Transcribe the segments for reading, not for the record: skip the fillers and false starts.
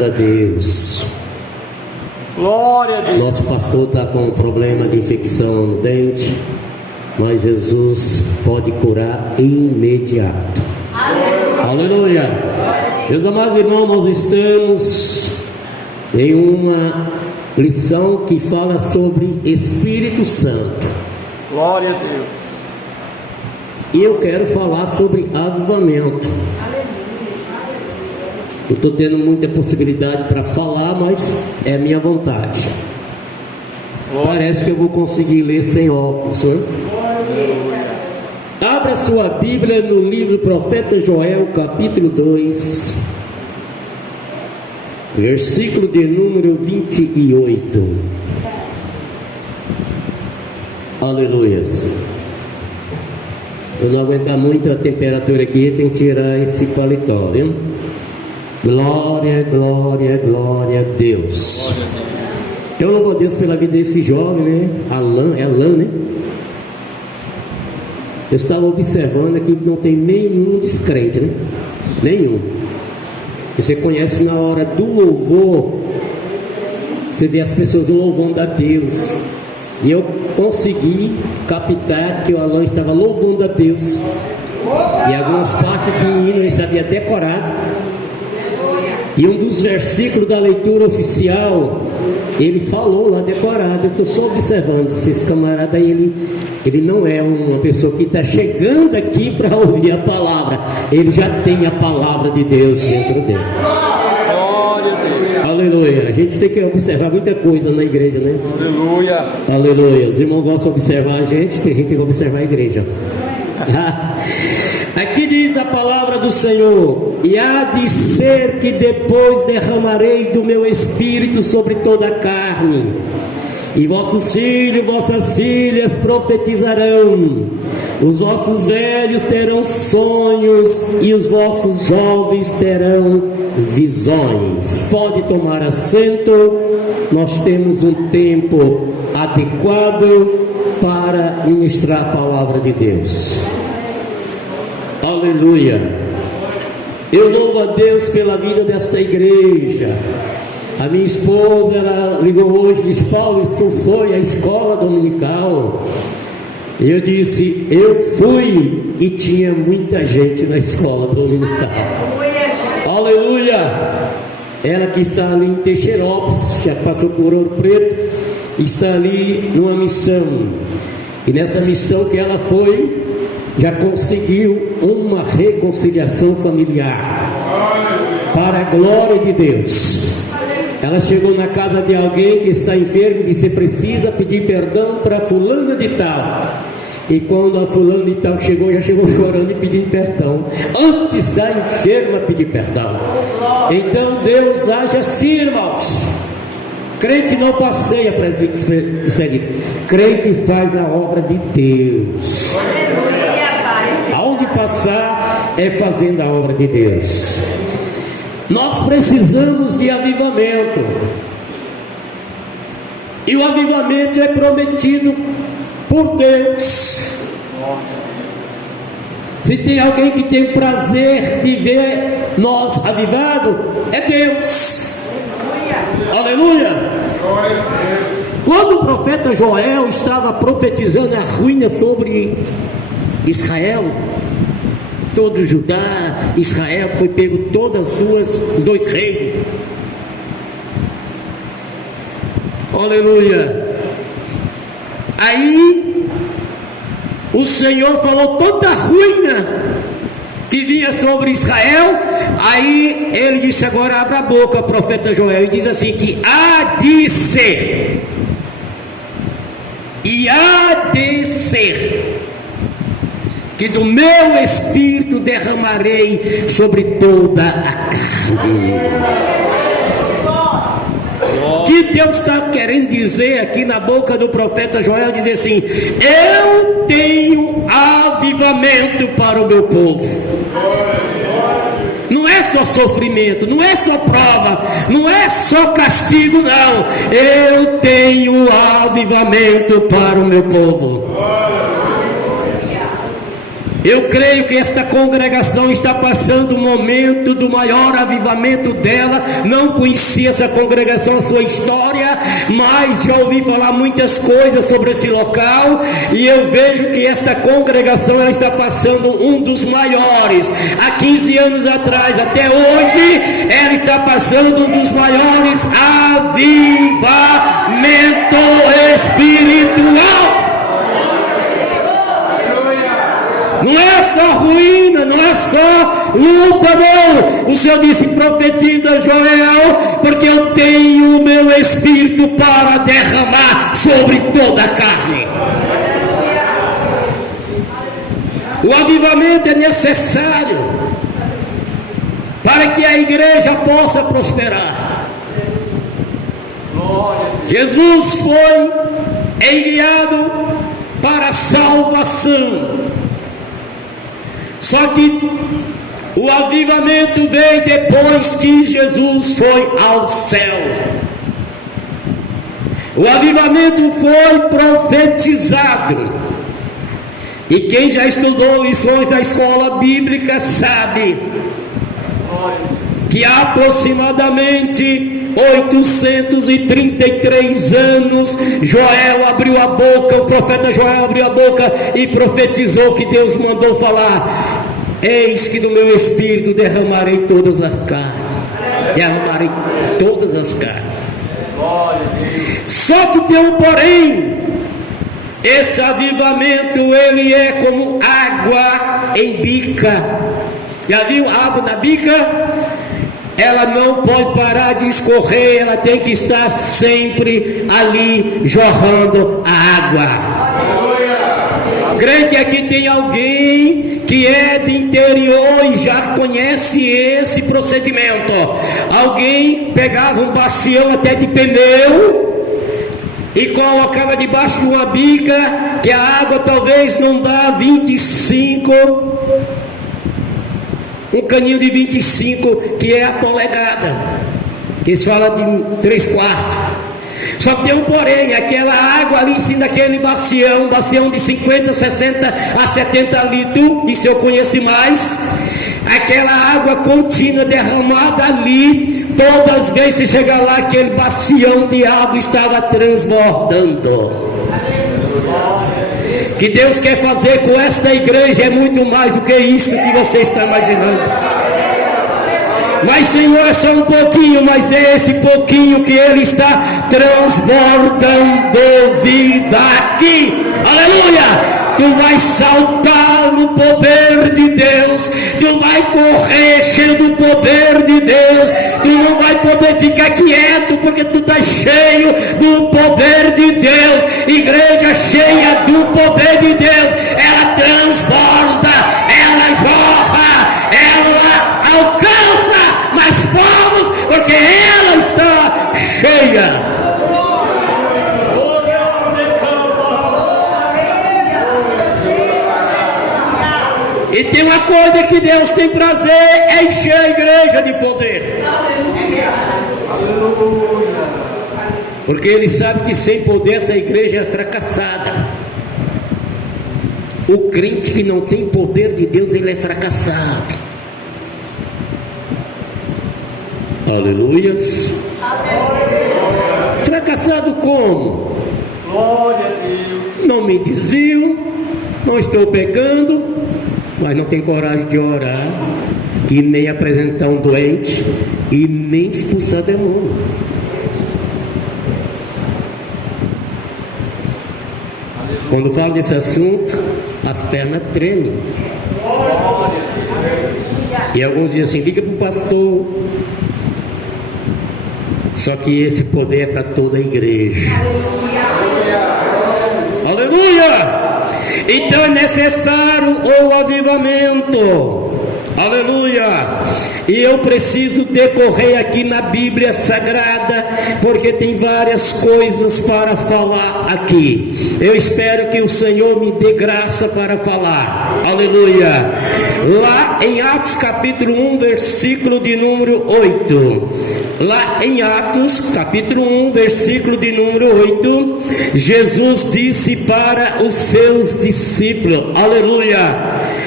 a Deus. Glória a Deus. Nosso pastor está com um problema de infecção no dente, mas Jesus pode curar imediato. Aleluia. Meus amados irmãos, nós estamos em uma lição que fala sobre Espírito Santo. Glória a Deus. E eu quero falar sobre avivamento. Eu estou tendo muita possibilidade para falar, mas é minha vontade. Parece que eu vou conseguir ler sem óculos, né? Abra sua Bíblia no livro do profeta Joel, capítulo 2, versículo de número 28. Aleluia. Eu não aguentar muito a temperatura aqui, tem que tirar esse paletó, viu? Glória, glória, glória a Deus. Eu louvo a Deus pela vida desse jovem, né? Alan, né? Eu estava observando aqui que não tem nenhum descrente, né? Nenhum. Você conhece na hora do louvor, você vê as pessoas louvando a Deus. E eu consegui captar que o Alan estava louvando a Deus. E algumas partes de hino ele sabia decorado. E um dos versículos da leitura oficial, ele falou lá decorado. Eu estou só observando. Esse camarada aí, ele não é uma pessoa que está chegando aqui para ouvir a palavra. Ele já tem a palavra de Deus dentro dele. Aleluia. A gente tem que observar muita coisa na igreja, né? Aleluia. Aleluia. Os irmãos gostam de observar a gente tem que observar a igreja. Aqui diz a palavra do Senhor: e há de ser que depois derramarei do meu espírito sobre toda a carne, e vossos filhos e vossas filhas profetizarão, os vossos velhos terão sonhos, e os vossos jovens terão visões. Pode tomar assento. Nós temos um tempo adequado para ministrar a palavra de Deus. Aleluia. Eu louvo a Deus pela vida desta igreja. A minha esposa, ela ligou hoje e disse: Paulo, tu foi à escola dominical? E eu disse: eu fui, e tinha muita gente na escola dominical. Aleluia. Ela que está ali em Teixeirópolis, já passou por Ouro Preto, está ali numa missão. E nessa missão que ela foi, já conseguiu uma reconciliação familiar, para a glória de Deus. Ela chegou na casa de alguém que está enfermo e disse: precisa pedir perdão para fulana de tal. E quando a fulana de tal chegou, já chegou chorando e pedindo perdão, antes da enferma pedir perdão. Então Deus age assim, irmãos. Crente não passeia para expediente, crente faz a obra de Deus. Aonde passar é fazendo a obra de Deus. Nós precisamos de avivamento, e o avivamento é prometido por Deus. Se tem alguém que tem prazer de ver nós avivados, é Deus. Aleluia. Quando o profeta Joel estava profetizando a ruína sobre Israel, todo Judá, Israel, foi pego todas os dois reinos. Aleluia. Aí o Senhor falou tanta ruína que vinha sobre Israel. Aí ele disse: agora abra a boca, profeta Joel, e diz assim: que há de ser, e há de ser, que do meu espírito derramarei sobre toda a carne. O que Deus está querendo dizer aqui na boca do profeta Joel? Dizer assim: eu tenho avivamento para o meu povo. Não é só sofrimento, não é só prova, não é só castigo, não. Eu tenho avivamento para o meu povo. Eu creio que esta congregação está passando o momento do maior avivamento dela. Não conhecia essa congregação, a sua história, mas já ouvi falar muitas coisas sobre esse local, e eu vejo que esta congregação ela está passando um dos maiores. Há 15 anos atrás, até hoje, ela está passando um dos maiores avivamentos espiritual. Não é só ruína, não é só luta, não. O Senhor disse: profetiza, Joel, porque eu tenho o meu Espírito para derramar sobre toda a carne. O avivamento é necessário para que a igreja possa prosperar. Jesus foi enviado para a salvação. Só que o avivamento veio depois que Jesus foi ao céu. O avivamento foi profetizado. E quem já estudou lições da escola bíblica sabe que há aproximadamente 833 anos, Joel abriu a boca, o profeta Joel abriu a boca e profetizou que Deus mandou falar: eis que do meu Espírito derramarei todas as carnes. Derramarei todas as carnes. Só que tem um porém. Esse avivamento, ele é como água em bica. Já viu a água na bica? Ela não pode parar de escorrer, ela tem que estar sempre ali jorrando a água. Creio que aqui tem alguém que é de interior e já conhece esse procedimento. Alguém pegava um bacião até de pneu e colocava debaixo de uma bica, que a água talvez não dá 25, um caninho de 25, que é a polegada, que eles falam de 3/4. Só que tem um porém: aquela água ali em cima daquele bacião de 50, 60 a 70 litros, isso eu conheço mais, aquela água contínua derramada ali, todas as vezes que chegar lá, aquele bacião de água estava transbordando. Que Deus quer fazer com esta igreja é muito mais do que isso que você está imaginando. Mas Senhor, é só um pouquinho, mas é esse pouquinho que Ele está transbordando vida aqui. Aleluia! Tu vais saltar no poder de Deus, tu vai correr cheio do poder de Deus, tu não vai poder ficar quieto, porque tu estás cheio do poder de Deus. Igreja cheia do poder de Deus, ela transborda, ela jorra, ela alcança mais povos, porque ela está cheia. E tem uma coisa que Deus tem prazer, é encher a igreja de poder. Porque Ele sabe que sem poder essa igreja é fracassada. O crente que não tem poder de Deus, ele é fracassado. Aleluia. Fracassado como? Glória a Deus. Não me desvio, não estou pecando, mas não tem coragem de orar, e nem apresentar um doente, e nem expulsar demônio. Quando falo desse assunto, as pernas tremem. E alguns dizem assim: liga para o pastor. Só que esse poder é para toda a igreja. Aleluia! Então é necessário o avivamento. Aleluia! E eu preciso decorrer aqui na Bíblia Sagrada, porque tem várias coisas para falar aqui. Eu espero que o Senhor me dê graça para falar. Aleluia! Lá em Atos capítulo 1, versículo de número 8. Lá em Atos capítulo 1, versículo de número 8, Jesus disse para os seus discípulos, aleluia: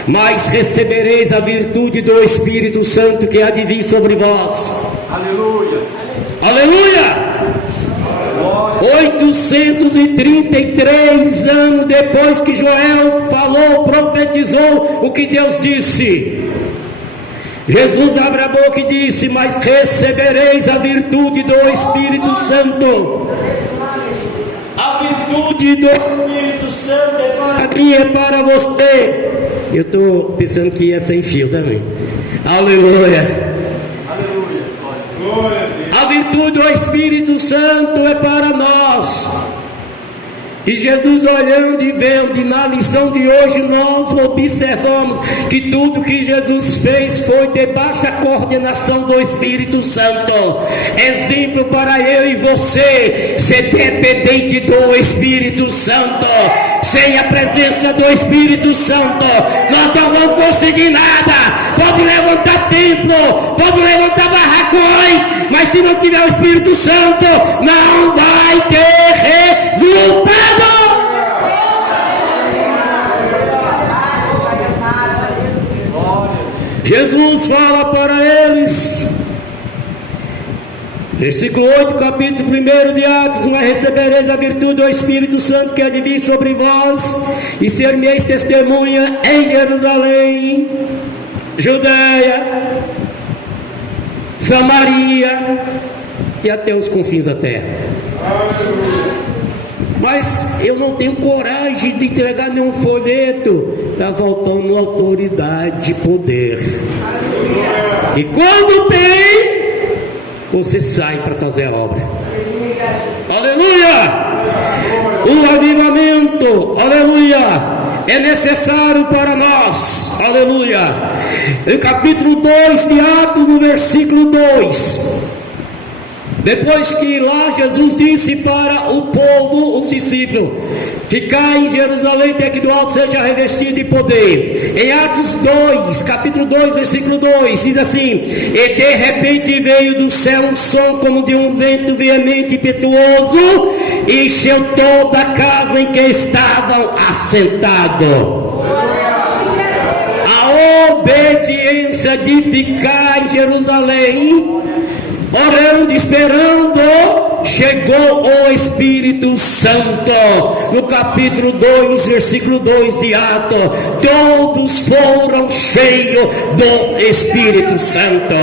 mas recebereis a virtude do Espírito Santo que há de vir sobre vós. Aleluia. Aleluia! 833 anos depois que Joel falou, profetizou o que Deus disse, Jesus abre a boca e disse: mas recebereis a virtude do Espírito Santo. A virtude do Espírito Santo é para mim, é para você. Eu estou pensando que ia sem fio também. Aleluia. A virtude do Espírito Santo é para nós. E Jesus, olhando e vendo, e na lição de hoje nós observamos que tudo que Jesus fez foi debaixo da coordenação do Espírito Santo. Exemplo para eu e você ser dependente do Espírito Santo. Sem a presença do Espírito Santo nós não vamos conseguir nada. Pode levantar templo, pode levantar barracões, mas se não tiver o Espírito Santo não vai ter resultado. Jesus fala para eles, versículo 8, capítulo 1 de Atos: mas recebereis a virtude do Espírito Santo que há de vir sobre vós, e ser-me-eis testemunha em Jerusalém, Judeia, Samaria e até os confins da terra. Mas eu não tenho coragem de entregar nenhum folheto. Está faltando autoridade e poder. E quando tem, você sai para fazer a obra. Aleluia! O avivamento, aleluia, é necessário para nós. Aleluia! Em capítulo 2 de Atos, no versículo 2, depois que lá Jesus disse para o povo, os discípulos: ficai em Jerusalém até que do alto seja revestido de poder. Em Atos 2, capítulo 2, versículo 2, diz assim: e de repente veio do céu um som como de um vento veemente e impetuoso, e encheu toda a casa em que estavam assentados. A obediência de ficar em Jerusalém, orando, esperando, chegou o Espírito Santo. No capítulo 2, versículo 2 de Atos, todos foram cheios do Espírito Santo.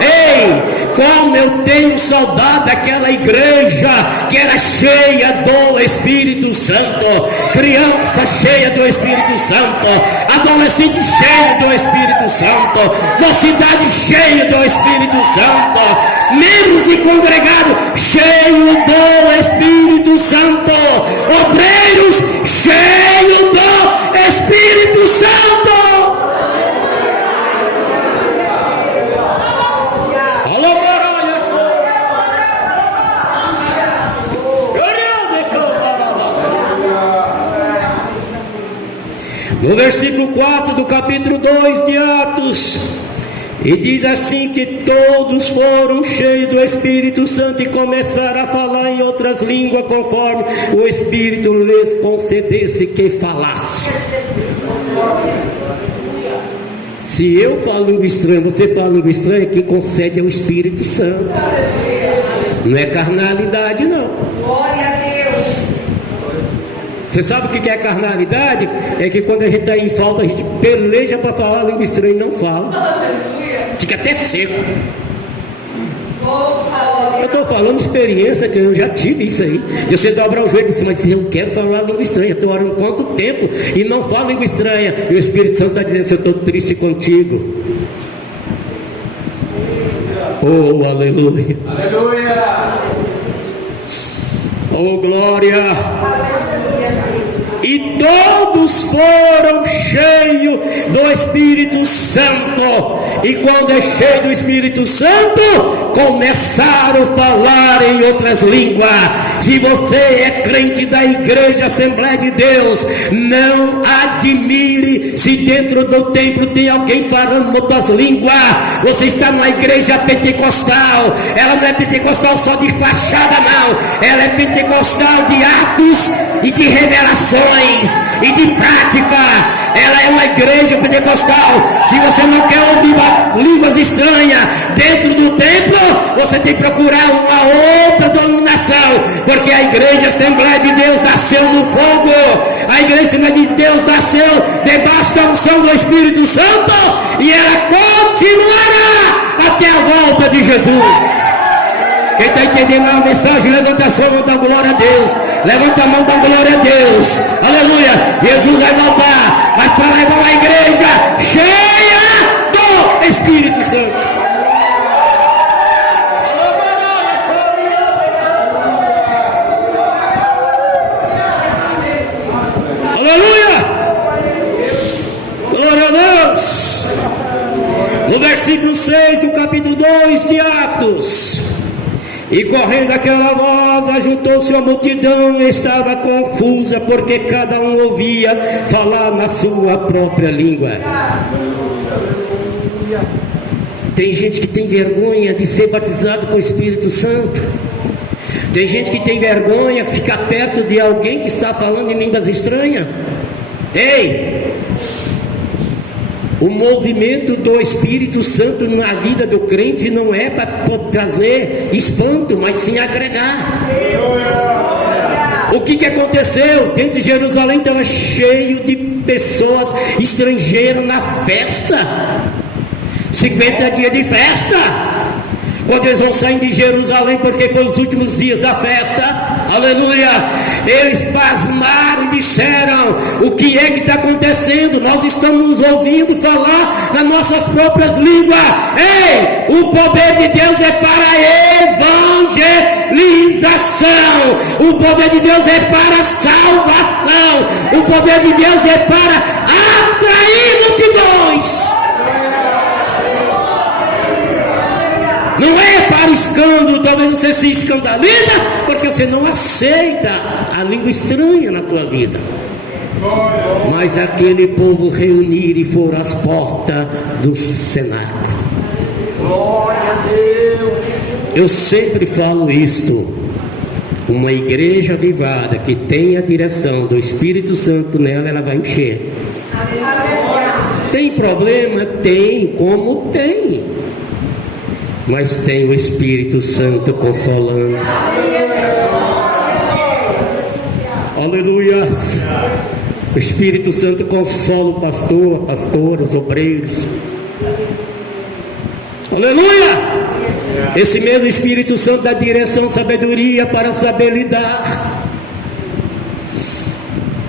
Ei, como eu tenho saudade daquela igreja que era cheia do Espírito Santo, criança cheia do Espírito Santo, adolescente cheio do Espírito Santo, mocidade cheia do Espírito Santo, membros e congregados cheios do Espírito Santo, obreiros cheios do Espírito Santo. No versículo 4 do capítulo 2 de Atos, e diz assim: que todos foram cheios do Espírito Santo e começaram a falar em outras línguas, conforme o Espírito lhes concedesse que falasse. Se eu falo língua estranha, você fala língua estranha, quem concede é o Espírito Santo. Não é carnalidade, não. Glória a Deus. Você sabe o que é carnalidade? É que quando a gente está em falta, a gente peleja para falar língua estranha e não fala. Fica até seco. Eu estou falando experiência, que eu já tive isso aí. De você dobrar o joelho e dizer: mas eu quero falar língua estranha. Estou orando quanto tempo e não falo língua estranha. E o Espírito Santo está dizendo: eu estou triste contigo. Oh, aleluia. Aleluia. Oh, glória. E todos foram cheios do Espírito Santo. E quando é cheio do Espírito Santo, começaram a falar em outras línguas. Se você é crente da igreja Assembleia de Deus, não admire se dentro do templo tem alguém falando outras línguas. Você está numa igreja pentecostal. Ela não é pentecostal só de fachada, não. Ela é pentecostal de atos e de revelações. e de prática. Ela é uma igreja pentecostal. Se você não quer ouvir línguas estranhas dentro do templo, você tem que procurar uma outra denominação, porque a igreja Assembleia de Deus nasceu no fogo. A igreja Assembleia de Deus nasceu debaixo da unção do Espírito Santo, e ela continuará até a volta de Jesus. Quem está entendendo a mensagem, levanta a sua mão, dá glória a Deus. Levanta a mão, dá glória a Deus. Aleluia. Jesus vai voltar, mas para levar uma igreja cheia do Espírito Santo. Aleluia. Glória a Deus. No versículo 6 do capítulo 2 de Atos: e correndo aquela voz, ajuntou-se a multidão, estava confusa, porque cada um ouvia falar na sua própria língua. Tem gente que tem vergonha de ser batizado com o Espírito Santo. Tem gente que tem vergonha de ficar perto de alguém que está falando em línguas estranhas. Ei! O movimento do Espírito Santo na vida do crente não é para trazer espanto, mas sim agregar. O que aconteceu? Dentro de Jerusalém estava cheio de pessoas estrangeiras na festa. 50 dias de festa. Quando eles vão sair de Jerusalém, porque foi os últimos dias da festa, aleluia, eles pasmaram e disseram: o que é que está acontecendo? Nós estamos ouvindo falar nas nossas próprias línguas. Ei, o poder de Deus é para evangelização, o poder de Deus é para salvação, o poder de Deus é para atrair multidões. Não é para escândalo. Talvez você se escandaliza porque você não aceita a língua estranha na tua vida. Mas aquele povo reunir e foram às portas do cenáculo. Glória a Deus. Eu sempre falo isto: uma igreja avivada que tem a direção do Espírito Santo nela, ela vai encher. Tem problema? Tem, como tem. Mas tem o Espírito Santo consolando. Aleluia. O Espírito Santo consola o pastor, a pastora, os obreiros. Aleluia. Esse mesmo Espírito Santo dá direção, sabedoria para saber lidar.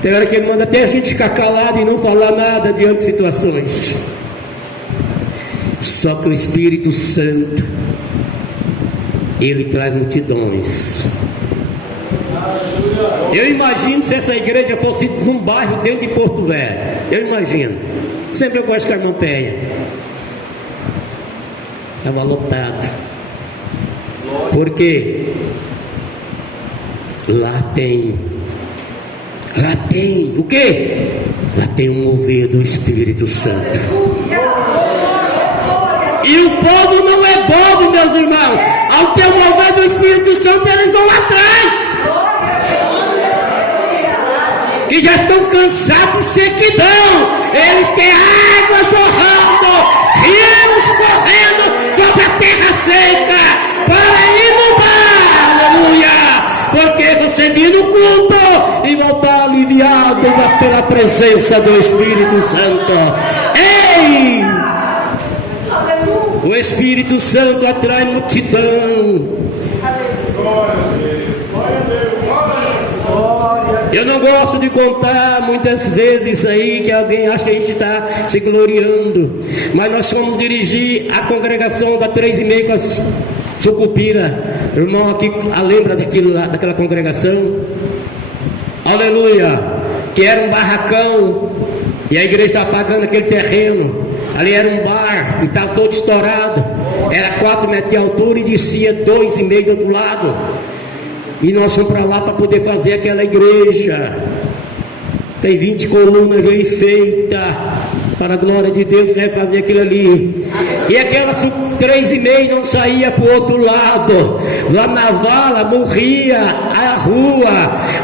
Tem hora que ele manda até a gente ficar calado e não falar nada diante de situações. Só que o Espírito Santo, ele traz multidões. Eu imagino se essa igreja fosse num bairro dentro de Porto Velho. Eu imagino. Sempre eu gosto de Carmanteia. Estava lotado. Por quê? Lá tem o quê? Lá tem um mover do Espírito Santo. E o povo não é bobo, meus irmãos. Ao ter o mover do Espírito Santo, eles vão atrás. Que já estão cansados de sequidão. Eles têm água jorrando, rios correndo sobre a terra seca, para inundar. Aleluia. Porque você vir no culto e voltar aliviado pela presença do Espírito Santo. Ei! O Espírito Santo atrai multidão. Eu não gosto de contar muitas vezes isso aí, que alguém acha que a gente está se gloriando. Mas nós fomos dirigir a congregação da 3,5 com a Sucupira. Irmão aqui lembra daquela congregação? Aleluia. Que era um barracão e a igreja estava pagando aquele terreno. Ali era um bar e estava todo estourado. Era 4 metros de altura e descia 2,5 do outro lado. E nós fomos para lá para poder fazer aquela igreja. Tem 20 colunas bem feitas. para a glória de Deus, refazer aquilo ali. E aquela 3,5 não saía para o outro lado. Lá na vala morria a rua.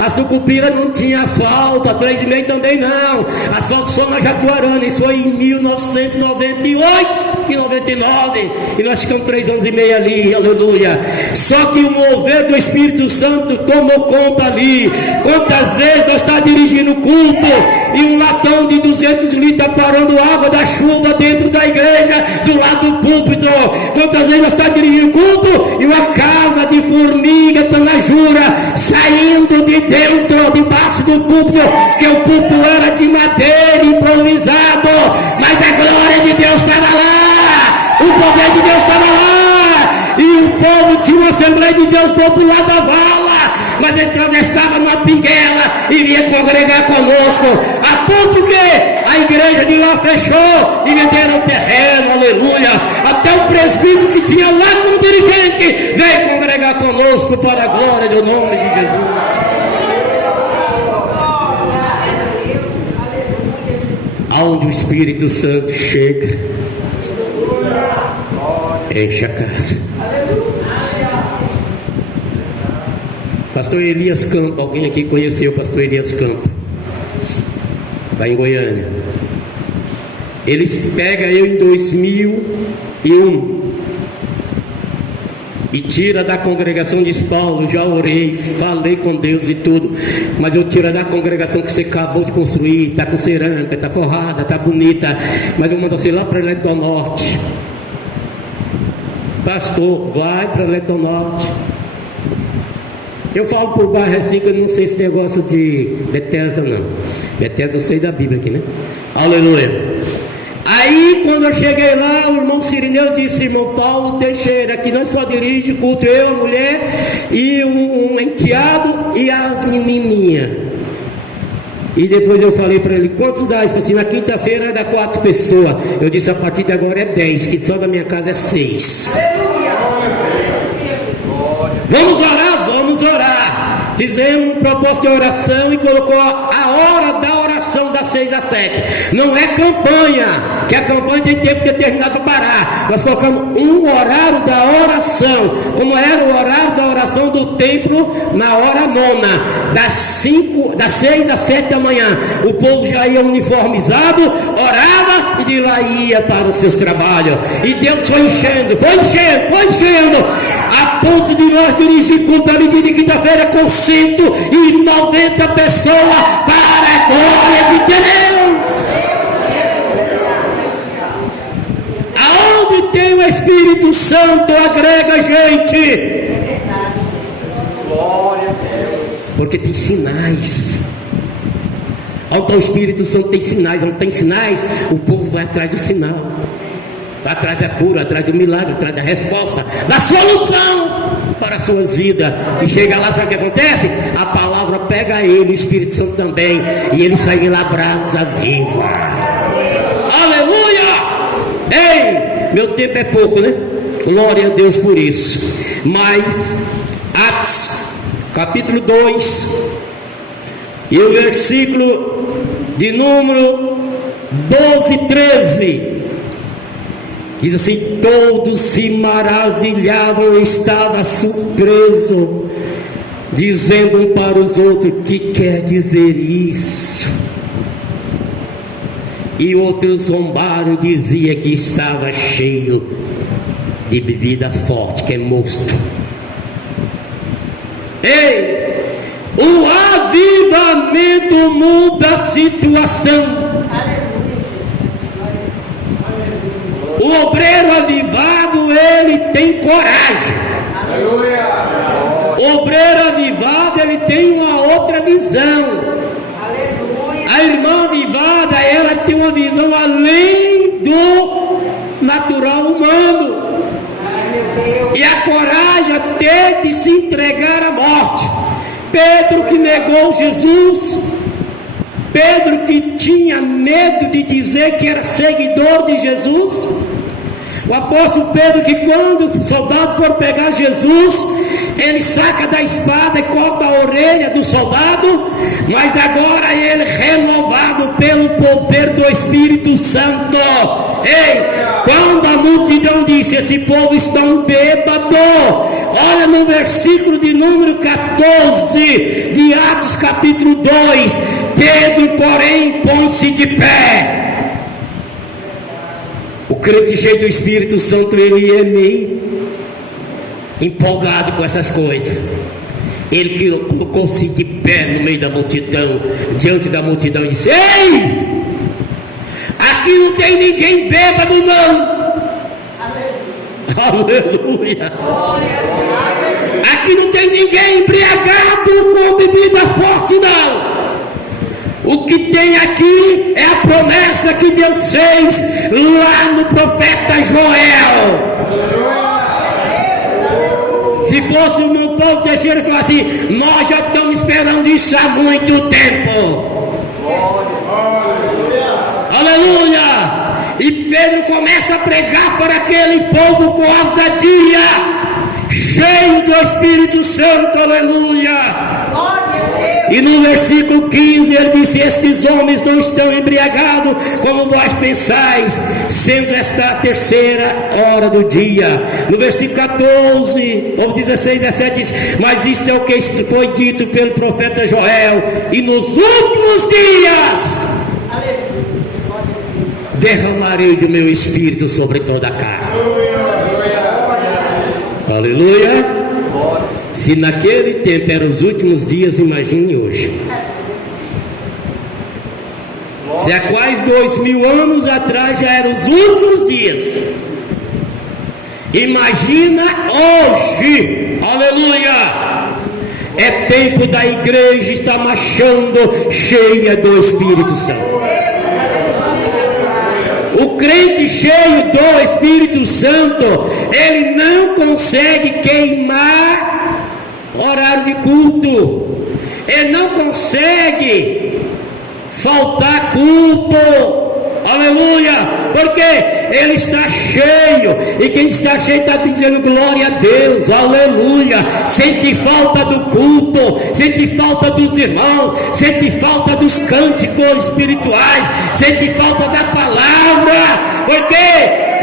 A Sucupira não tinha asfalto, a 3,5 também não. Asfalto só na Jaguarana. Isso foi em 1998 e 99. E nós ficamos 3 anos e meio ali, aleluia. Só que o mover do Espírito Santo tomou conta ali. Quantas vezes nós estamos dirigindo o culto e um latão de 200 litros parando água da chuva dentro da igreja, do lado do púlpito. Quantas vezes nós estamos dirigindo o culto e uma casa de formiga, tanajura, saindo de dentro, debaixo do púlpito, que o púlpito era de madeira, improvisado, mas a glória de Deus estava lá, o poder de Deus estava lá, e o povo tinha uma Assembleia de Deus do outro lado da vala, mas ele atravessava numa pinguela e vinha congregar conosco, a ponto que a igreja de lá fechou e venderam o terreno, aleluia. Até o presbítero que tinha lá como dirigente veio congregar conosco para a glória do nome de Jesus. Aonde o Espírito Santo chega, enche a casa. Pastor Elias Campo, alguém aqui conheceu o pastor Elias Campo? Vai em Goiânia. Eles pegam eu em 2001 e tira da congregação de Paulo. Já orei, falei com Deus e tudo, mas eu tiro da congregação que você acabou de construir, está com cerâmica, está forrada, está bonita, mas eu mando você lá para Leto Norte. Pastor, vai para Leto Norte. Eu falo por baixo assim, que eu não sei esse negócio de Bethesda não. Bethesda eu sei da Bíblia aqui, né? Aleluia. Aí quando eu cheguei lá, o irmão Cirineu disse: irmão Paulo Teixeira, aqui nós só dirige culto, eu, a mulher e um enteado e as menininhas. E depois eu falei para ele: quantos dá? Ele falou assim: na quinta-feira dá 4 pessoas. Eu disse: a partir de agora é 10, que só da minha casa é 6. Vamos orar? Vamos orar. Fizemos um propósito de oração e colocou a hora da oração das 6 às 7. Não é campanha, que a campanha tem tempo determinado para parar. Nós colocamos um horário da oração, como era o horário da oração do templo na hora 9, das 6 às 7 da manhã. O povo já ia uniformizado, orava e de lá ia para os seus trabalhos. E Deus foi enchendo, a ponto de nós dirigir culto ali de quinta-feira com 190 pessoas para a glória de Deus. Aonde tem o Espírito Santo, agrega gente. Glória a Deus. Porque tem sinais. Onde o Espírito Santo tem sinais. Onde tem sinais, o povo vai atrás do sinal, atrás da cura, atrás do milagre, atrás da resposta, da solução para as suas vidas. E chega lá, sabe o que acontece? A palavra pega ele, o Espírito Santo também, e ele sai lá brasa viva. Aleluia! Ei, meu tempo é pouco, né? Glória a Deus por isso. Mas Atos capítulo 2 e o versículo de número 12 e 13 diz assim: todos se maravilhavam, estava surpreso, dizendo um para os outros: que quer dizer isso? E outros zombaram, dizia que estava cheio de bebida forte, que é mosto. Ei, o avivamento muda a situação. O obreiro avivado, ele tem coragem. Aleluia. O obreiro avivado, ele tem uma outra visão. A irmã avivada, ela tem uma visão além do natural humano. E a coragem até de se entregar à morte. Pedro, que negou Jesus, Pedro, que tinha medo de dizer que era seguidor de Jesus. O apóstolo Pedro, que quando os soldados foram pegar Jesus, ele saca da espada e corta a orelha do soldado, mas agora ele, renovado pelo poder do Espírito Santo, ei, quando a multidão disse: esse povo está bêbado, olha no versículo de número 14 de Atos capítulo 2, Pedro porém põe-se de pé. O crente cheio do Espírito Santo, ele é meio empolgado com essas coisas. Ele colocou-se de pé no meio da multidão, diante da multidão, e disse: ei, aqui não tem ninguém bêbado não. Aleluia. Aqui não tem ninguém embriagado com bebida forte não. O que tem aqui é a promessa que Deus fez lá no profeta Joel. Se fosse o meu povo Teixeira, falar assim: nós já estamos esperando isso há muito tempo. Aleluia! E Pedro começa a pregar para aquele povo com ousadia, cheio do Espírito Santo. Aleluia! E no versículo 15 ele disse: estes homens não estão embriagados como vós pensais, sendo esta a terceira hora do dia. No versículo 14 ou 16, 17 diz: mas isto é o que foi dito pelo profeta Joel: e nos últimos dias derramarei do meu Espírito sobre toda a carne. Aleluia. Se naquele tempo eram os últimos dias, imagine hoje. Se há quase 2000 anos atrás já eram os últimos dias, imagina hoje. Aleluia. É tempo da igreja estar marchando cheia do Espírito Santo. O crente cheio do Espírito Santo, ele não consegue queimar horário de culto, ele não consegue faltar culto. Aleluia, porque ele está cheio, e quem está cheio está dizendo glória a Deus. Aleluia. Sente falta do culto, sente falta dos irmãos, sente falta dos cânticos espirituais, sente falta da palavra, porque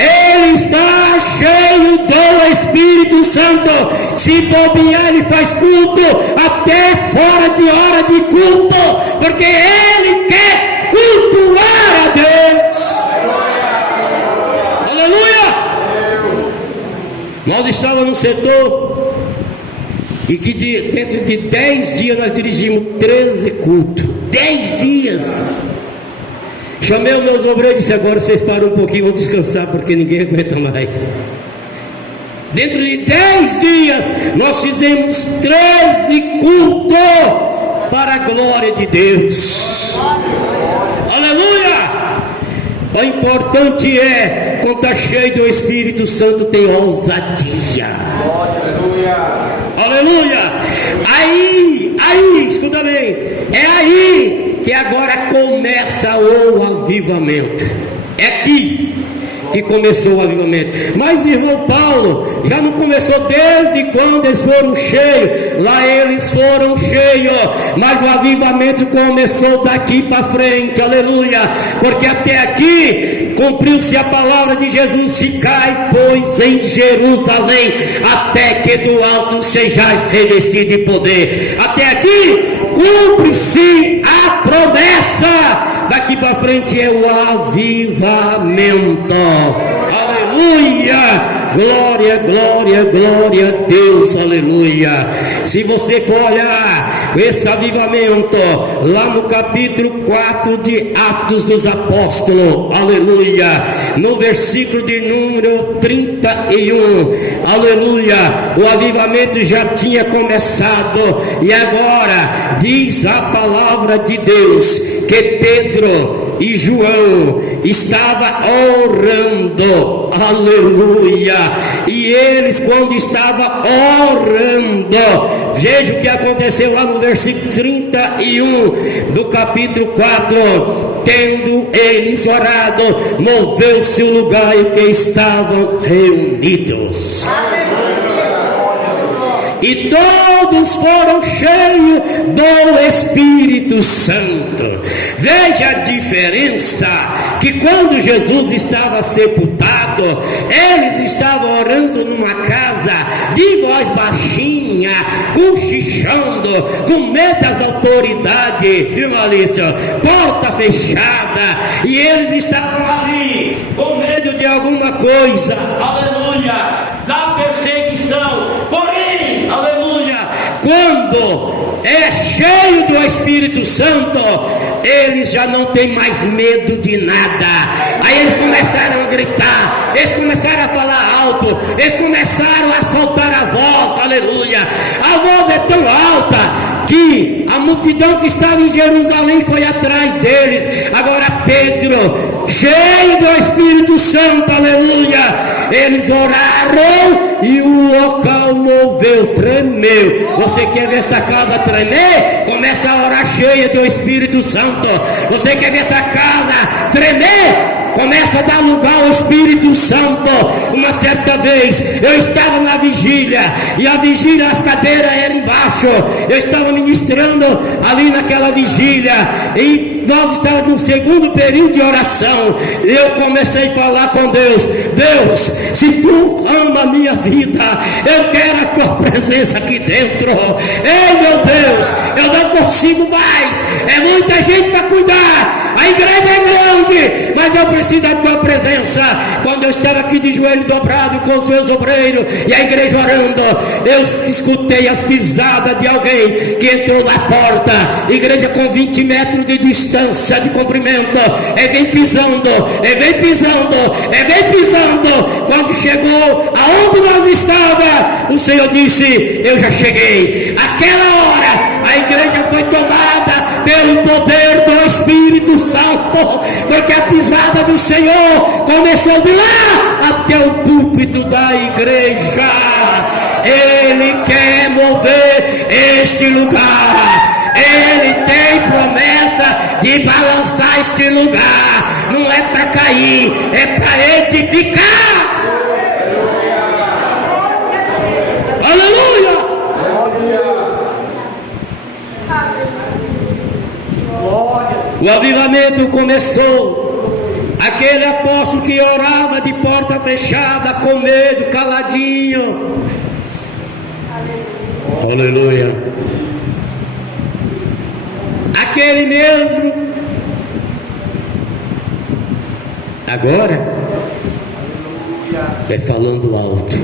ele está cheio do Espírito Santo. Se bobear, ele faz culto até fora de hora de culto, porque ele quer cultuar a Deus. Aleluia. Nós estávamos no setor, e que dentro de 10 dias nós dirigimos 13 cultos. 10 dias. Chamei os meus obreiros e disse: agora vocês param um pouquinho, vão descansar, porque ninguém aguenta mais. Dentro de 10 dias nós fizemos 13 cultos para a glória de Deus. Aleluia. O importante é, quando está cheio do Espírito Santo, tem ousadia. Aleluia. Aí, escuta bem, é aí que agora começa o avivamento. É aqui que começou o avivamento. Mas irmão Paulo, já não começou desde quando eles foram cheios? Lá eles foram cheios, mas o avivamento começou daqui para frente. Aleluia. Porque até aqui cumpriu-se a palavra de Jesus: ficai pois em Jerusalém, até que do alto sejais revestidos de poder. Até aqui cumpre-se a promessa. Daqui para frente é o avivamento. Aleluia. Glória, glória, glória a Deus. Aleluia. Se você for olhar esse avivamento lá no capítulo 4 de Atos dos Apóstolos, aleluia, no versículo de número 31, aleluia, o avivamento já tinha começado, e agora diz a palavra de Deus que Pedro e João estava orando, aleluia, e eles, quando estavam orando, veja o que aconteceu lá no versículo 31 do capítulo 4: tendo eles orado, moveu-se o lugar em que estavam reunidos. e todos foram cheios do Espírito Santo. Veja a diferença, que quando Jesus estava sepultado, eles estavam orando numa casa de voz baixinha, cochichando, com medo das autoridades, viu, Maurício? Porta fechada, e eles estavam ali com medo de alguma coisa, aleluia, da perseguição. Porém, aleluia, quando é cheio do Espírito Santo, eles já não têm mais medo de nada. Aí eles começaram a gritar, eles começaram a falar alto, eles começaram a soltar a voz, aleluia. A voz é tão alta que a multidão que estava em Jerusalém foi atrás deles. Agora Pedro, cheio do Espírito Santo, aleluia, eles oraram e o local moveu, tremeu. Você quer ver essa casa tremer? Começa a orar cheia do Espírito Santo. Você quer ver essa casa tremer? Começa a dar lugar ao Espírito Santo. Uma certa vez eu estava na vigília, e a vigília, as cadeiras eram embaixo. Eu estava ministrando ali naquela vigília, e nós estávamos no segundo período de oração. Eu comecei a falar com Deus: Deus, se tu ama a minha vida, eu quero a tua presença aqui dentro. Ei, meu Deus, eu não consigo mais, é muita gente para cuidar, a igreja é grande, mas eu preciso da tua presença. Quando eu estava aqui de joelho dobrado com os meus obreiros e a igreja orando, eu escutei as pisadas de alguém que entrou na porta, igreja com 20 metros de distância de comprimento, vem pisando, vem pisando, vem pisando. Quando chegou aonde nós estávamos, o Senhor disse: eu já cheguei. Aquela hora a igreja foi tomada pelo poder do Espírito Santo, porque a pisada do Senhor começou de lá até o púlpito da igreja. Ele quer mover este lugar, ele tem promessa de balançar este lugar. Não é para cair, é para edificar. Aleluia! O avivamento começou. Aquele apóstolo que orava de porta fechada, com medo, caladinho. Aleluia. Aquele mesmo. Agora é falando alto.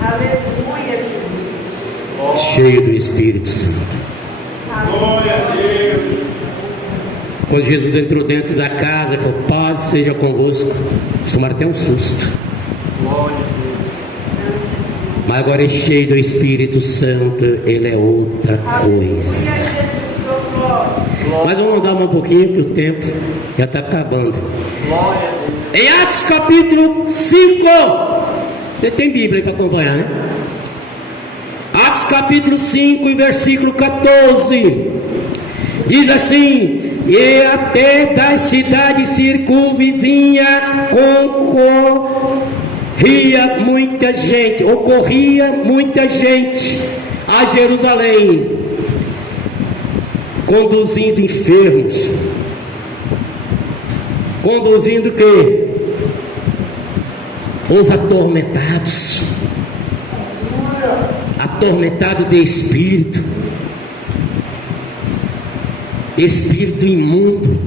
Aleluia, Jesus. Cheio do Espírito Santo. Glória a Deus. Quando Jesus entrou dentro da casa, ele falou: paz seja convosco. Eles tomaram até um susto. Glória a Deus. Mas agora é cheio do Espírito Santo, ele é outra coisa. Mas vamos andar um pouquinho, que o tempo já está acabando. Glória a Deus. Em Atos capítulo 5, você tem Bíblia para acompanhar, né? Atos capítulo 5 e versículo 14, diz assim: e até das cidades circunvizinhas ocorria muita gente a Jerusalém, conduzindo enfermos. Conduzindo o quê? Os atormentados. Atormentado de espírito imundo,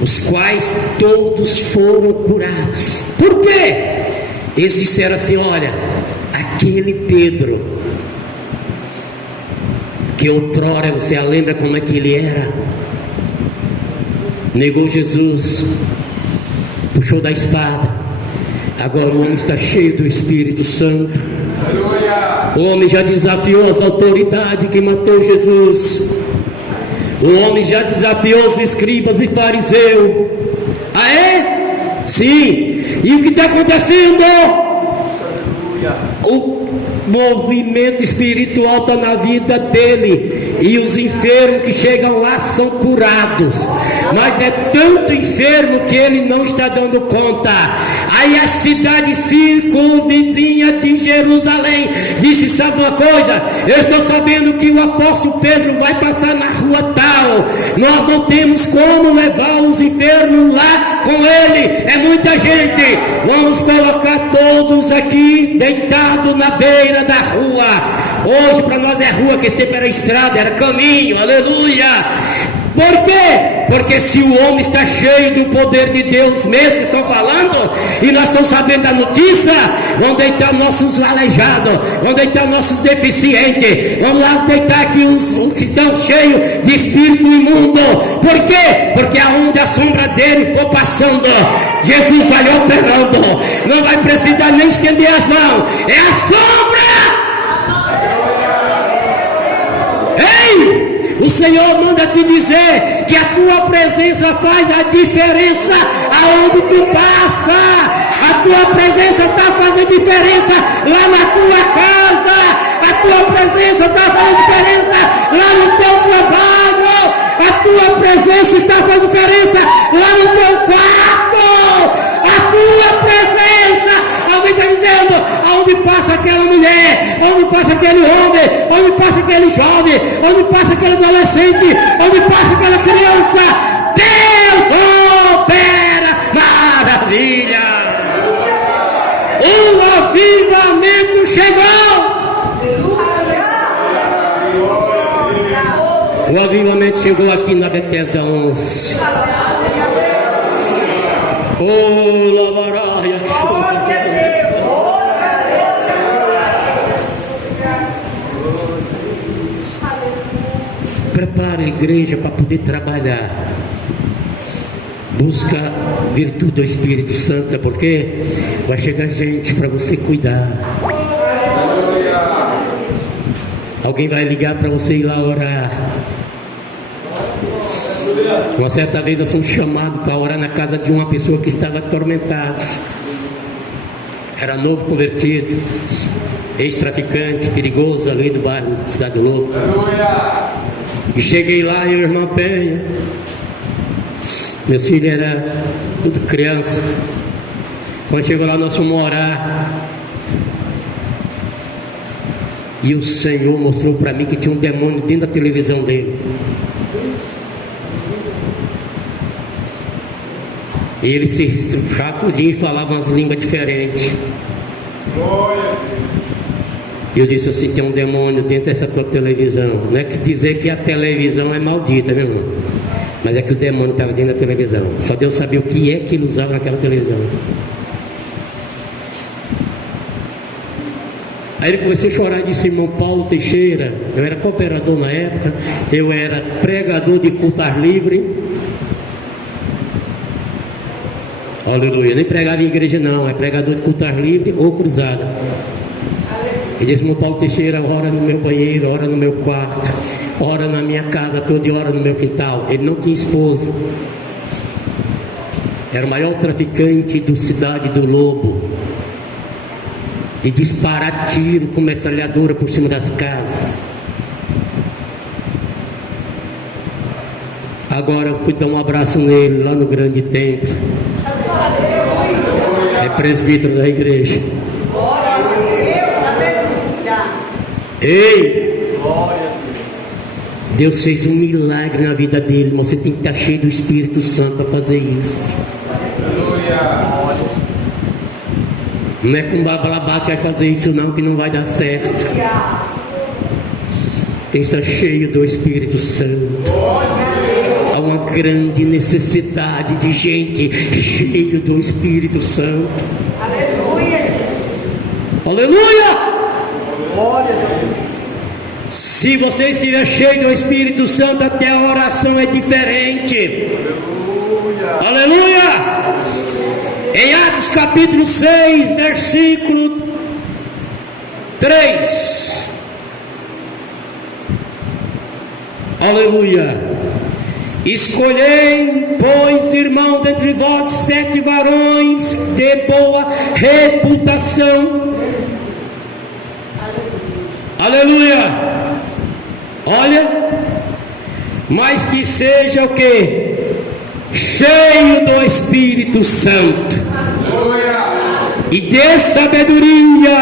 os quais todos foram curados. Por quê? Eles disseram assim: olha, aquele Pedro, que outrora, você lembra como é que ele era? Negou Jesus, puxou da espada. Agora o homem está cheio do Espírito Santo. O homem já desafiou as autoridades que matou Jesus. O homem já desafiou os escribas e fariseus. Ah, é? Sim. E o que está acontecendo? O movimento espiritual está na vida dele, e os enfermos que chegam lá são curados. Mas é tanto enfermo que ele não está dando conta. Aí a cidade circunvizinha de Jerusalém disse: sabe uma coisa? Eu estou sabendo que o apóstolo Pedro vai passar na rua tal. Nós não temos como levar os enfermos lá com ele. É muita gente. Vamos colocar todos aqui deitados na beira da rua. Hoje para nós é rua, que esse tempo era estrada, era caminho, aleluia. Por quê? Porque se o homem está cheio do poder de Deus mesmo que estão falando, e nós estamos sabendo da notícia, vão deitar nossos aleijados, vão deitar nossos deficientes, vamos lá deitar aqui os que estão cheios de espírito imundo. Por quê? Porque aonde a sombra dele for passando, Jesus vai operando, não vai precisar nem estender as mãos, é a sombra. Ei! O Senhor manda te dizer que a tua presença faz a diferença aonde tu passa. A tua presença está fazendo diferença lá na tua casa. A tua presença está fazendo diferença lá no teu trabalho. A tua presença está fazendo diferença lá no teu quarto. A tua presença. Alguém está dizendo, aonde passa aquela mulher, onde passa aquele homem, onde passa aquele jovem, onde passa aquele adolescente, onde passa aquela criança, Deus opera maravilha. O avivamento chegou. O avivamento chegou aqui na Bethesda 11. Oh, Lavaraia. Prepara a igreja para poder trabalhar. Busca virtude do Espírito Santo, sabe por quê? Vai chegar gente para você cuidar. Alguém vai ligar para você ir lá orar. Uma certa vez nós fomos chamados para orar na casa de uma pessoa que estava atormentada. Era novo convertido, ex-traficante, perigoso, ali do bairro da Cidade do Novo. E cheguei lá, eu e a irmã Penha. Meu filho era muito criança. Quando chegou lá, nós fomos orar. E o Senhor mostrou para mim que tinha um demônio dentro da televisão dele. E ele se sacudia e falava umas línguas diferentes. E eu disse assim, tem um demônio dentro dessa tua televisão. Não é que dizer que a televisão é maldita, meu irmão, mas é que o demônio estava dentro da televisão. Só Deus sabia o que é que ele usava naquela televisão. Aí ele começou a chorar e disse, irmão Paulo Teixeira, eu era cooperador na época, eu era pregador de culto ar livre. Aleluia, nem pregava em igreja não, é pregador de culto ar livre ou cruzada. Ele disse, irmão Paulo Teixeira, ora no meu banheiro, ora no meu quarto, ora na minha casa, toda hora no meu quintal. Ele não tinha esposa. Era o maior traficante da Cidade do Lobo. E disparar tiro com metralhadora por cima das casas. Agora eu fui dar um abraço nele lá no grande templo. É presbítero da igreja. Ei! Deus fez um milagre na vida dele, mas você tem que estar cheio do Espírito Santo para fazer isso. Não é com babalabá que vai fazer isso não, que não vai dar certo. Tem que estar cheio do Espírito Santo. Há uma grande necessidade de gente cheio do Espírito Santo. Aleluia! Aleluia! Glória a Deus. Se você estiver cheio do Espírito Santo, até a oração é diferente. Aleluia! Aleluia! Em Atos capítulo 6, versículo 3. Aleluia! Escolhei, pois, irmão, dentre vós 7 varões de boa reputação. Aleluia! Olha, mas que seja o que? Cheio do Espírito Santo. Aleluia! E de sabedoria,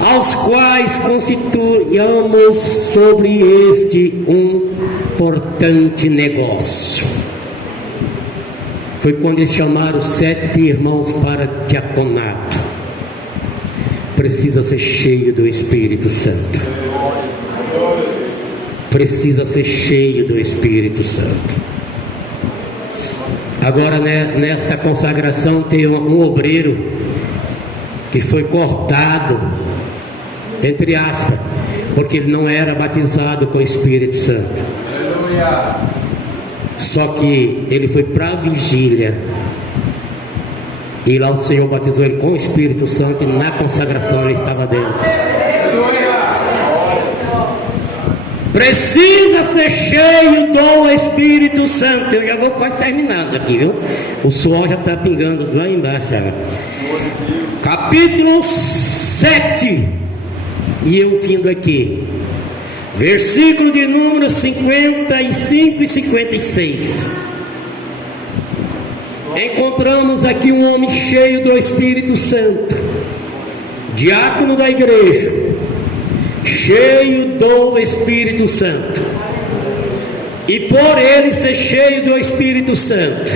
aos quais constituamos sobre este um importante negócio. Foi quando eles chamaram 7 irmãos para diaconato. Precisa ser cheio do Espírito Santo. Precisa ser cheio do Espírito Santo. Agora, né, nessa consagração tem um obreiro que foi cortado, entre aspas, porque ele não era batizado com o Espírito Santo. Aleluia. Só que ele foi para a vigília, e lá o Senhor batizou ele com o Espírito Santo, e na consagração ele estava dentro. Precisa ser cheio do Espírito Santo. Eu já vou quase terminando aqui, viu? O suor já está pingando lá embaixo. Capítulo 7, e eu vindo aqui, versículo de número 55 e 56. Encontramos aqui um homem cheio do Espírito Santo, diácono da igreja, cheio do Espírito Santo, e por ele ser cheio do Espírito Santo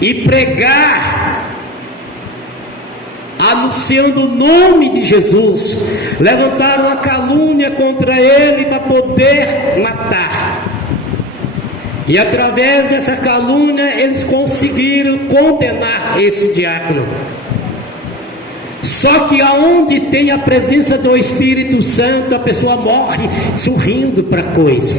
e pregar anunciando o nome de Jesus, levantaram uma calúnia contra ele para poder matar. E através dessa calúnia eles conseguiram condenar esse diácono. Só que aonde tem a presença do Espírito Santo, a pessoa morre sorrindo para a coisa.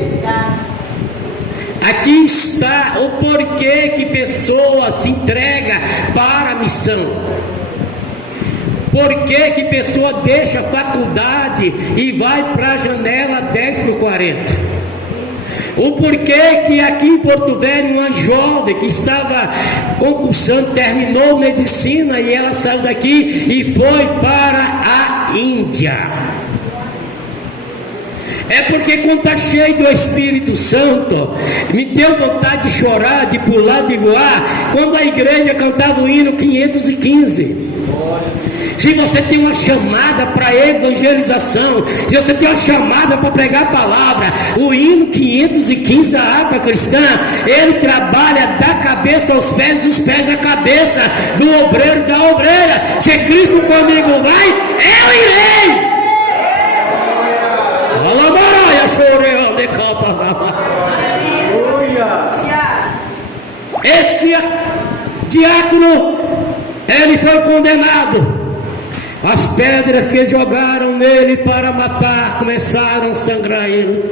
Aqui está o porquê que pessoa se entrega para a missão. Por que pessoa deixa a faculdade e vai para a janela 10/40? O porquê que aqui em Porto Velho uma jovem que estava concursando, terminou medicina e ela saiu daqui e foi para a Índia? É porque quando está cheio do Espírito Santo, me deu vontade de chorar, de pular, de voar, quando a igreja cantava o hino 515. Se você tem uma chamada para evangelização, se você tem uma chamada para pregar a palavra, o hino 515 da harpa cristã, ele trabalha da cabeça aos pés, dos pés à cabeça, do obreiro da obreira. Se Cristo comigo vai, eu irei. Este diácono, ele foi condenado. As pedras que jogaram nele para matar começaram a sangrar ele.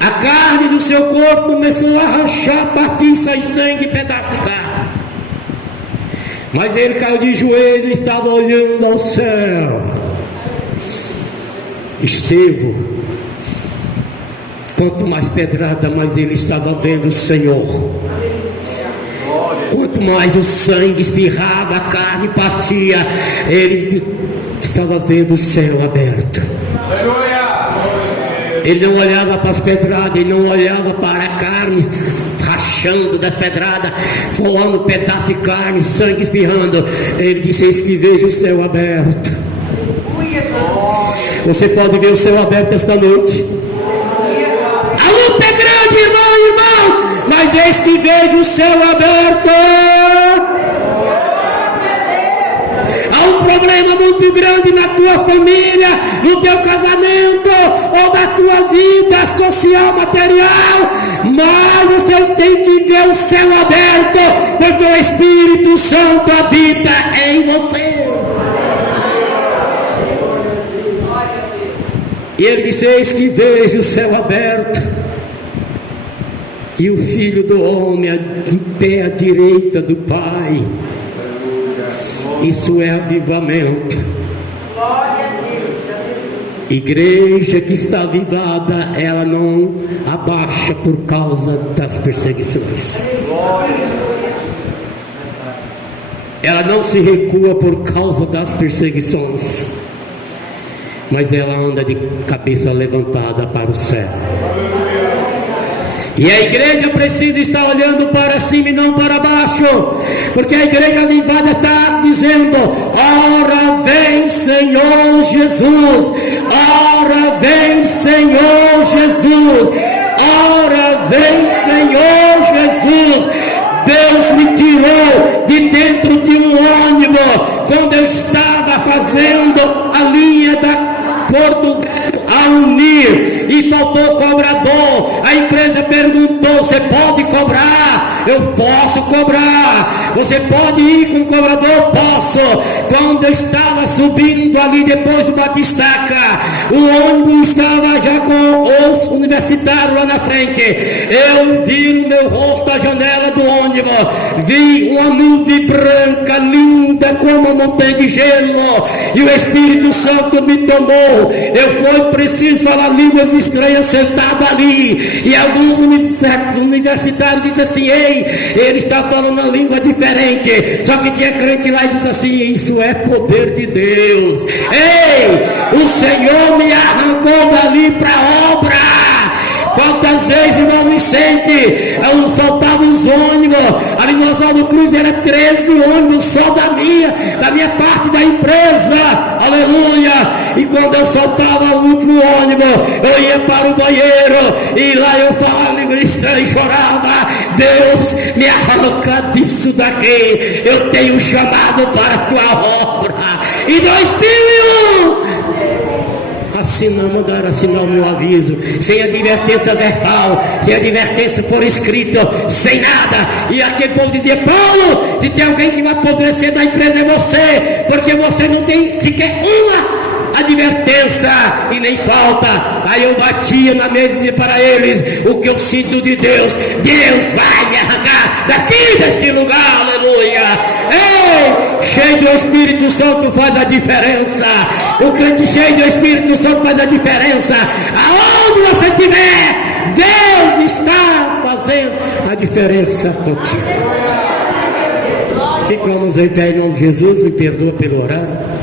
A carne do seu corpo começou a rachar, partir, sair sangue, pedaço de carne. Mas ele caiu de joelho e estava olhando ao céu. Estevão, quanto mais pedrada, mais ele estava vendo o Senhor. Quanto mais o sangue espirrava, a carne partia, ele estava vendo o céu aberto. Ele não olhava para as pedradas, ele não olhava para a carne rachando das pedradas, voando pedaço de carne, sangue espirrando. Ele disse: eis que vejo o céu aberto. Você pode ver o céu aberto esta noite. A luta é grande, irmão, mas eis que vejo o céu aberto. Há um problema muito grande na tua família, no teu casamento, ou na tua vida social, material, mas você tem que ver o céu aberto, porque o Espírito Santo habita em você. E ele disse: eis que vejo o céu aberto, e o Filho do Homem em pé à direita do Pai. Isso é avivamento. Igreja que está avivada, ela não abaixa por causa das perseguições. Ela não se recua por causa das perseguições, mas ela anda de cabeça levantada para o céu. E a igreja precisa estar olhando para cima e não para baixo, porque a igreja avivada está dizendo: ora vem Senhor Jesus, ora vem Senhor Jesus, ora vem Senhor Jesus. Deus me tirou de dentro de um ônibus quando eu estava fazendo a linha da Porto Velho a Unir e faltou cobrador. A empresa perguntou: você pode cobrar? Eu posso cobrar. Você pode ir com o cobrador? Posso. Quando eu estava subindo ali depois do Batistaca, o ônibus estava já com os universitários lá na frente. Eu vi no meu rosto a janela do ônibus, vi uma nuvem branca linda como uma montanha de gelo, e o Espírito Santo me tomou. Eu preciso falar línguas estranhas sentado ali, e alguns universitários disseram assim: ei, ele está falando uma língua diferente. Só que tinha crente lá e disse assim: isso é poder de Deus. Ei, o Senhor me arrancou dali para a obra. Quantas vezes, irmão Vicente, eu soltava os ônibus, ali no Oswaldo Cruz era 13 ônibus só da minha parte da empresa, aleluia. E quando eu soltava o último ônibus, eu ia para o banheiro, e lá eu falava língua estranha e chorava: Deus, me arranca disso daqui, eu tenho chamado para a tua obra. Em 2001, mandaram assinar o meu aviso, sem advertência verbal, sem advertência por escrito, sem nada. E aquele povo dizia: Paulo, se tem alguém que vai apodrecer da empresa é você, porque você não tem sequer uma advertência e nem falta. Aí eu batia na mesa e dizia para eles: o que eu sinto de Deus, Deus vai me arrancar daqui deste lugar, aleluia. Ei, cheio do Espírito Santo faz a diferença. O crente cheio do Espírito Santo faz a diferença. Aonde você estiver, Deus está fazendo a diferença contigo. Ficamos em pé em nome de Jesus. Me perdoa pelo horário.